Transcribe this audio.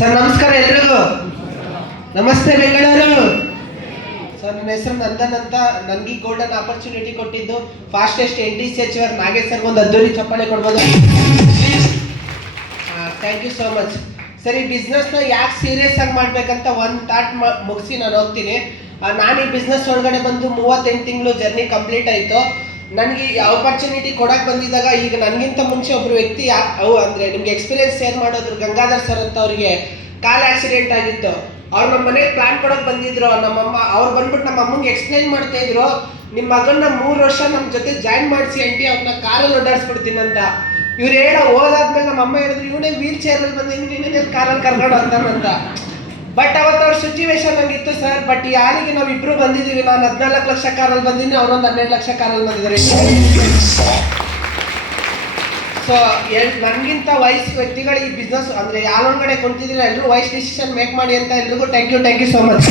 Sir ನಮಸ್ಕಾರ ಎಲ್ರಿಗೂ. ನಮಸ್ತೆ ಬೆಂಗಳೂರು. ಸರ್ ನನ್ನ ಹೆಸರು ನಂದನ್ ಅಂತ. ನನಗೆ ಗೋಲ್ಡನ್ ಆಪರ್ಚುನಿಟಿ ಕೊಟ್ಟಿದ್ದು ಫಾಸ್ಟೆಸ್ಟ್ NTC ಅಚೀವರ್ ನಾಗೇಶ್ ಸರ್ಗೆ ಒಂದು ಅದ್ದೂರಿ ಚಪ್ಪಾಳೆ ಕೊಡ್ಬೋದು. Thank you so much sir. ಈ ಬಿಸ್ನೆಸ್ನ ಯಾಕೆ ಸೀರಿಯಸ್ ಆಗಿ ಮಾಡ್ಬೇಕಂತ ಒಂದು ಥಾಟ್ ಮುಗಿಸಿ ನಾನು ಹೋಗ್ತೀನಿ. ನಾನು ಈ ಬಿಸ್ನೆಸ್ ಒಳಗಡೆ ಬಂದು 38 ತಿಂಗಳು ಜರ್ನಿ ಕಂಪ್ಲೀಟ್ ಆಯಿತು. ನನಗೆ ಈ ಆಪರ್ಚುನಿಟಿ ಕೊಡಕ್ಕೆ ಬಂದಿದ್ದಾಗ ಈಗ ನನಗಿಂತ ಮುಂಚೆ ಒಬ್ಬರು ವ್ಯಕ್ತಿ ಅಂದರೆ ನಿಮ್ಗೆ ಎಕ್ಸ್ಪೀರಿಯನ್ಸ್ ಶೇರ್ ಮಾಡೋದ್ರು ಗಂಗಾಧರ್ ಸರ್ ಅಂತ. ಅವರಿಗೆ ಕಾಲ್ ಆಕ್ಸಿಡೆಂಟ್ ಆಗಿತ್ತು. ಅವ್ರು ನಮ್ಮ ಮನೆಗೆ ಪ್ಲಾನ್ ಕೊಡೋಕೆ ಬಂದಿದ್ರು. ನಮ್ಮಮ್ಮ ಅವ್ರು ಬಂದ್ಬಿಟ್ಟು ನಮ್ಮ ಅಮ್ಮಂಗೆ ಎಕ್ಸ್ಪ್ಲೈನ್ ಮಾಡ್ತಾ ಇದ್ರು, ನಿಮ್ಮ ಮಗನ್ನ 3 ವರ್ಷ ನಮ್ಮ ಜೊತೆ ಜಾಯಿನ್ ಮಾಡಿಸಿ ಆಂಟಿ, ಅವ್ರನ್ನ ಕಾರಲ್ಲಿ ಓಡಾಡಿಸ್ಬಿಡ್ತೀನಿ ಅಂತ. ಇವ್ರು ಹೋದಾದ್ಮೇಲೆ ನಮ್ಮ ಅಮ್ಮ ಹೇಳಿದ್ರು, ಇವನೇ ವೀಲ್ ಚೇರಲ್ಲಿ ಬಂದಿದ್ದೀನಿ, ನೀನೇ ಕಾರಲ್ಲಿ ಕರ್ಕೊಂಡು ಅಂತ. ಬಟ್ ಅವತ್ತು ಅವ್ರ ಸಿಚುವೇಶನ್ ಹಂಗಿತ್ತು ಸರ್. ಬಟ್ ಯಾರಿಗೆ ನಾವು ಇಬ್ರು ಬಂದಿದ್ದೀವಿ, ನಾನು 14 ಲಕ್ಷ ಕಾರಲ್ಲಿ ಬಂದಿದ್ದೀನಿ, ಅವರೊಂದು 12 ಲಕ್ಷ ಕಾರಲ್ಲಿ ಬಂದಿದ್ದಾರೆ. ಸೊ ನನಗಿಂತ ವಯಸ್ಸು ವ್ಯಕ್ತಿಗಳು ಈ ಬಿಸ್ನೆಸ್ ಅಂದರೆ ಯಾರೊಳಗಡೆ ಕುಂತಿದ್ರೆ ಎಲ್ಲರೂ ವಯಸ್ಸು ಡಿಸಿಷನ್ ಮೇಕ್ ಮಾಡಿ ಅಂತ ಎಲ್ರಿಗೂ ಥ್ಯಾಂಕ್ ಯು ಸೋ ಮಚ್.